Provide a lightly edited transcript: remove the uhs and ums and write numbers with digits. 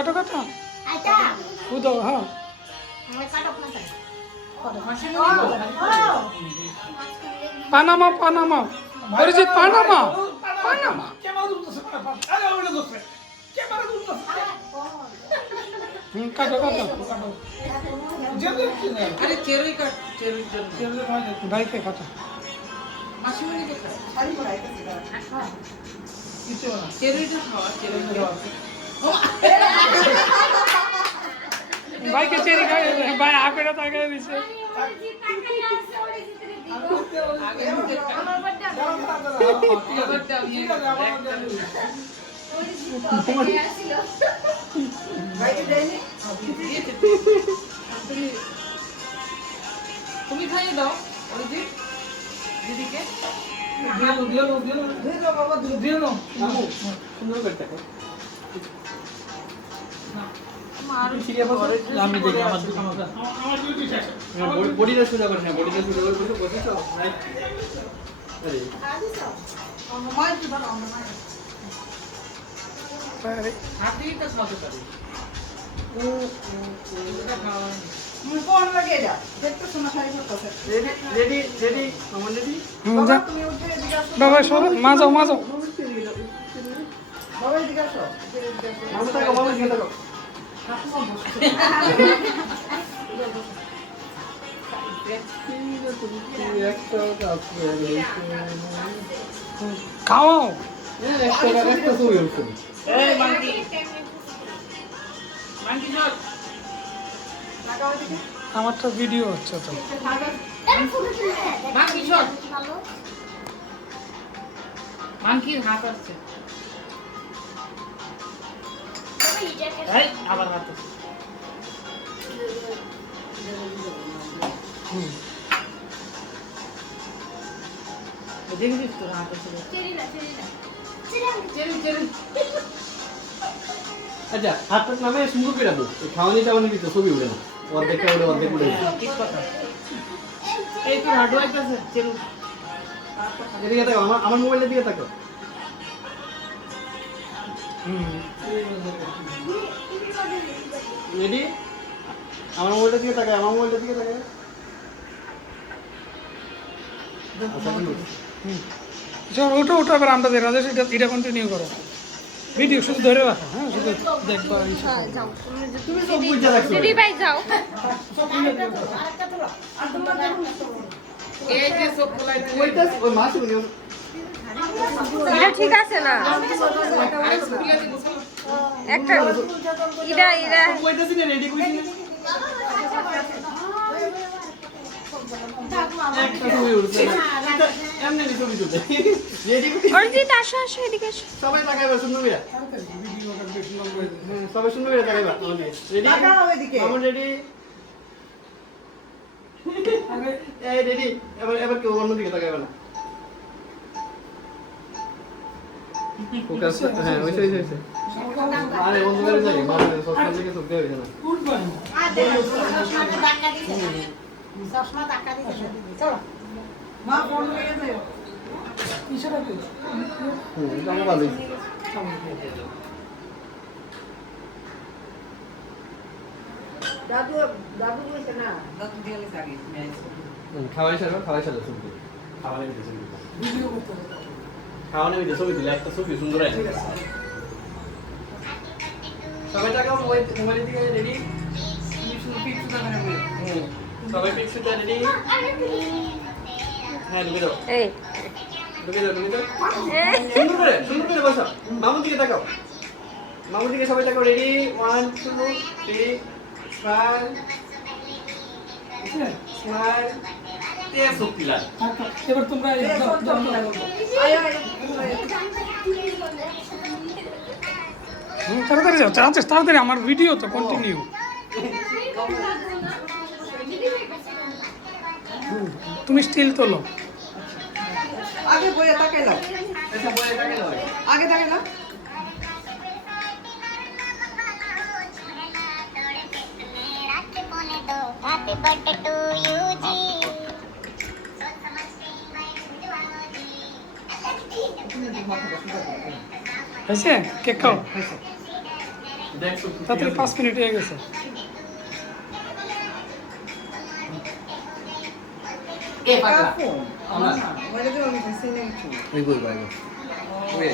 কাটো কাটো উদো হ্যাঁ Panama Panama Arijit Panama Panama কাটো কাটো আরে চেরুই কাট চেরুই জন্য ভাইকে কাটো মাসিমণি কোথায় চেরুইটা খাওয়া চেরুইটা ভাইকে চেরি খাই ভাই আঁকড়ে তাকাই দিছে তুমি খাইয়ে দাও অরিজিৎ দিদিকে বডিটা সোজা করে না বডিটা সোজা করে বসে বসে তো আরে হাতেই তো খাওয়াতে পারি রেডি রেডি আমার রেডি বাবা সর মাজাও মাজাও মামা তাকে মামা দিকে তাকাও খাওয়াও একটা ছবি উঠছে এই মাঙ্কি মাঙ্কি শট আমারটা ভিডিও হচ্ছে তো মাঙ্কি শট মাঙ্কির হাত আসছে এই আবার হাত আসছে দেখছিস তোর হাত আসছে চেরি চেরি আচ্ছা হাতটা নামে সুন্দর করে রাখো খাওয়ানি টাওয়ানি দিতে ছবি উঠে না অর্ধেকটা উঠে অর্ধেক উঠে ঠিক কথা এই তোর হাত ওয়াইতেছে চেরু এদিকে তাকাও আমার মোবাইলের দিকে তাকাও রেডি আমার মোবাইলের দিকে তাকাও আমার মোবাইলের দিকে তাকাও চল ওটা ওটা এবার আমরা দেখা যায় সেটা এটা কন্টিনিউ করো ভিডিও শুধু ধরে রাখো হ্যাঁ শুধু দেখবা তুমি সব বুঝতে রাখছো দিদি ভাই যাও এই যে সব কোলাই ওইটা ওই মাছ উনি এটা ঠিক আছে না আরে স্কুলে দিব একটা এটা এটা ওইটা সিনে রেডি কইছি না একটা ছবি উঠছে না এটা এমনি নি ছবি তুলতে রেডি কইছি অরিজিৎ আসো আসো এদিকে আসো সবাই তাকাইবা সুন্দর করে সবাই সুন্দর করে তাকাইবা রেডি আমার রেডি এই রেডি এবার এবার কেউ অন্য দিকে তাকাইবা না ফোকাস হ্যাঁ ওইটাই হইছে আরে বন্ধ করে যাই মানে সবসময় দিকে চোখ দেওয়া যায় না চশমা টাকা দিতে চলো মা ফোন করে দেও এটা আমার ভালোই দাদু দাদু বলছে না দাদু দিয়ে লাগে খাওয়াই সারা ছবি দিই খাওয়ানোর ভিডিও ছবি দিই খাওয়ানোর ভিডিও ছবি দিলে একটা ছবি সুন্দর আছে সবাই টাকা মোবাইলের দিকে রেডি সবাই পিকচারটা রেডি হ্যাঁ ঢুকে দাও এই ঢুকে দাও সুন্দর করে বসো মামুর দিকে তাকাও মামুর দিকে সবাই তাকাও রেডি 1 2 3 স্মাইল স্মাইল তেসো পিলার এবার তোমরা তাড়াতাড়ি যাও তাড়াতাড়ি আমার ভিডিও তো কন্টিনিউ তুমি স্টিল তোলো আগে বইয়ে তাকাই নাও আচ্ছা বলে তাকে লয় আগে তাকাই নাও Happy birthday to you, G. হয়েছে কেক খাও দেখ শুধু তাড়াতাড়ি 5 মিনিট হয়ে গেছে। কে পাগলা আমার না ওইটা তো আমি সিনে কিছু ওই বই ওই